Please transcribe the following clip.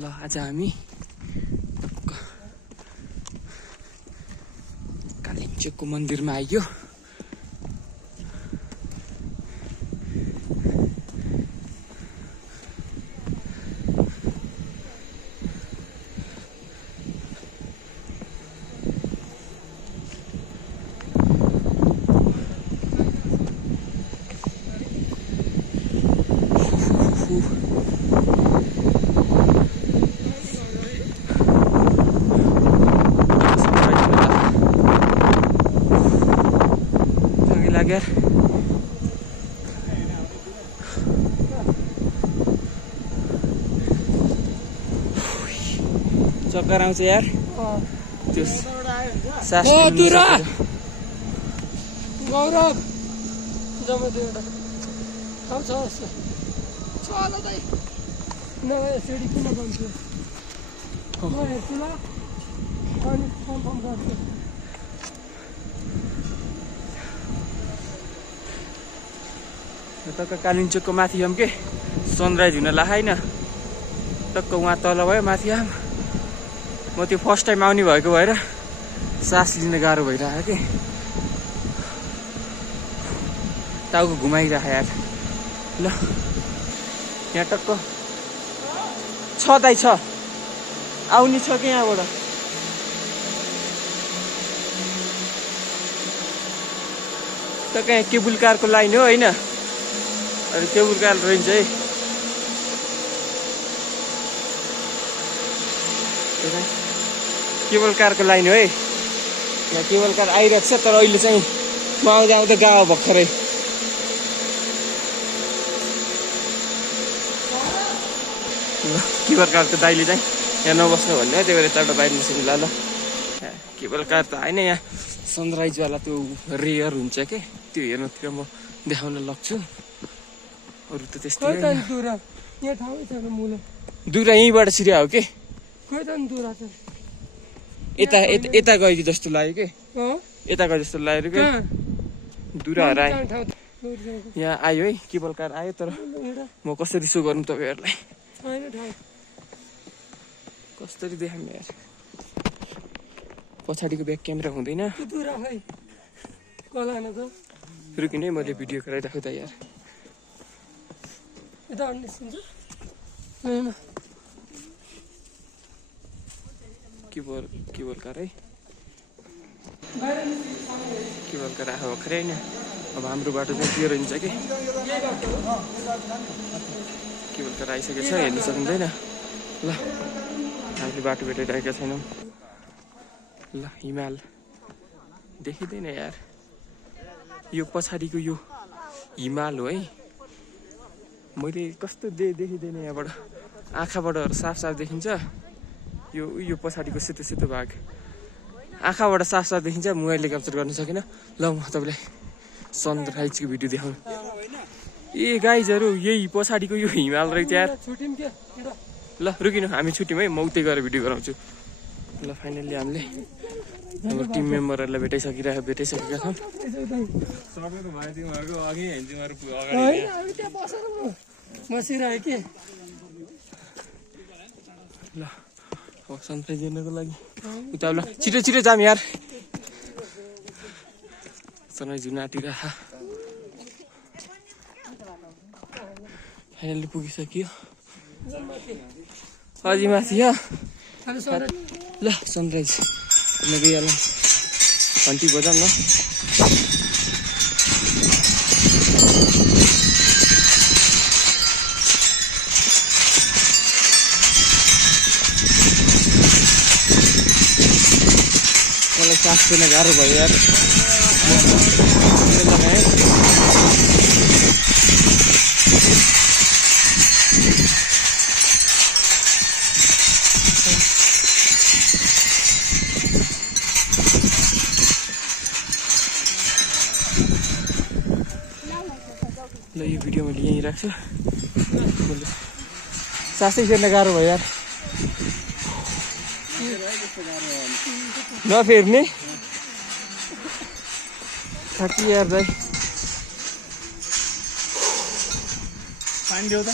ल आज हामी कालिम्पोङको मन्दिरमा आइयो। यार चक्कर आउँछ यार त्यो सास गौरव जम्मै एउटा आउँछ चल दाइ नयाँ सिडी किन बन्छु म हेर्छु ल अनि कन्फर्म गर्छु। टक्क कालिम्पोङको माथि आऊँ के सनराइज हुन लाग्यो होइन टक्क उहाँ तल भयो माथि आऊँ म त्यो फर्स्ट टाइम आउने भएको भएर सास लिन गाह्रो भइरहेको के टाउको घुमाइरहेको यार। ल यहाँ टक्क छ दाइ छ आउने छ कि यहाँबाट टक्क यहाँ केबुल कारको लाइन हो होइन अनि केबुल कार रहन्छ है केबल कारको लाइन हो है। यहाँ केबल कार आइरहेको छ तर अहिले चाहिँ म आउँदा आउँदा गाउँ भर्खरै केबल कारको दाइले चाहिँ यहाँ नबस्नु भन्ने त्यही भएर यताबाट बाहिर निस्किनु ल केबल कार त होइन यहाँ सनराइजवाला त्यो रेयर हुन्छ के त्यो हेर्नुतिर म देखाउन लग्छु अरू त त्यस्तै दुरा यहीँबाट छिर्या हो कि यता गयो कि जस्तो लाग्यो कि यता गयो जस्तो लाग्यो कि दुराहरू आयो यहाँ आयो है केबल कार आयो तर म कसरी सो गरौँ तपाईँहरूलाई कसरी देखाउँ यार पछाडिको ब्याक क्यामेरा हुँदैन रुकिने मैले भिडियो गराइराखेँ त यार केबल कार है केबल कार आएको भर्खरै होइन अब हाम्रो बाटो चाहिँ क्लियर हुन्छ कि केबल कार आइसकेको छ हेर्नु सकिँदैन ल हामीले बाटो भेटाइरहेका छैनौँ ल हिमाल देखिँदैन यार यो पछाडिको यो हिमाल हो है मैले कस्तो देखिँदैन यहाँबाट आँखाबाट साफ साफ देखिन्छ यो पछाडिको सेतो सेतो भाग आँखाबाट साफ साफ देखिन्छ मोबाइलले क्याप्चर गर्न सकिनँ ल म तपाईँलाई सनराइजको भिडियो देखाउँ ए गाइजहरू यही पछाडिको यो हिमाल रहेछ यार ल रुकिनु हामी छुट्यौँ है म उतै गएर भिडियो गराउँछु ल फाइनल्ली हामीले हाम्रो टिम मेम्बरहरूलाई भेटाइसकेका छौँ ल अब सनराइज हेर्नको लागि उता ल छिटो छिटो जाम यार सनराइज हुन आँटिरह फाइनल्ली पुगिसक्यो अझै माथि ल सनराइज हेर्न गइहालौँ घन्टी बजाऊँ न मलाई सास फेर्न गाह्रो भयो यार लगाएँ ल यो भिडियो मैले यहीँ राख्छु सासै फेर्न गाह्रो भयो यार नफेर्ने थाकी यार दाइ पानी देऊ त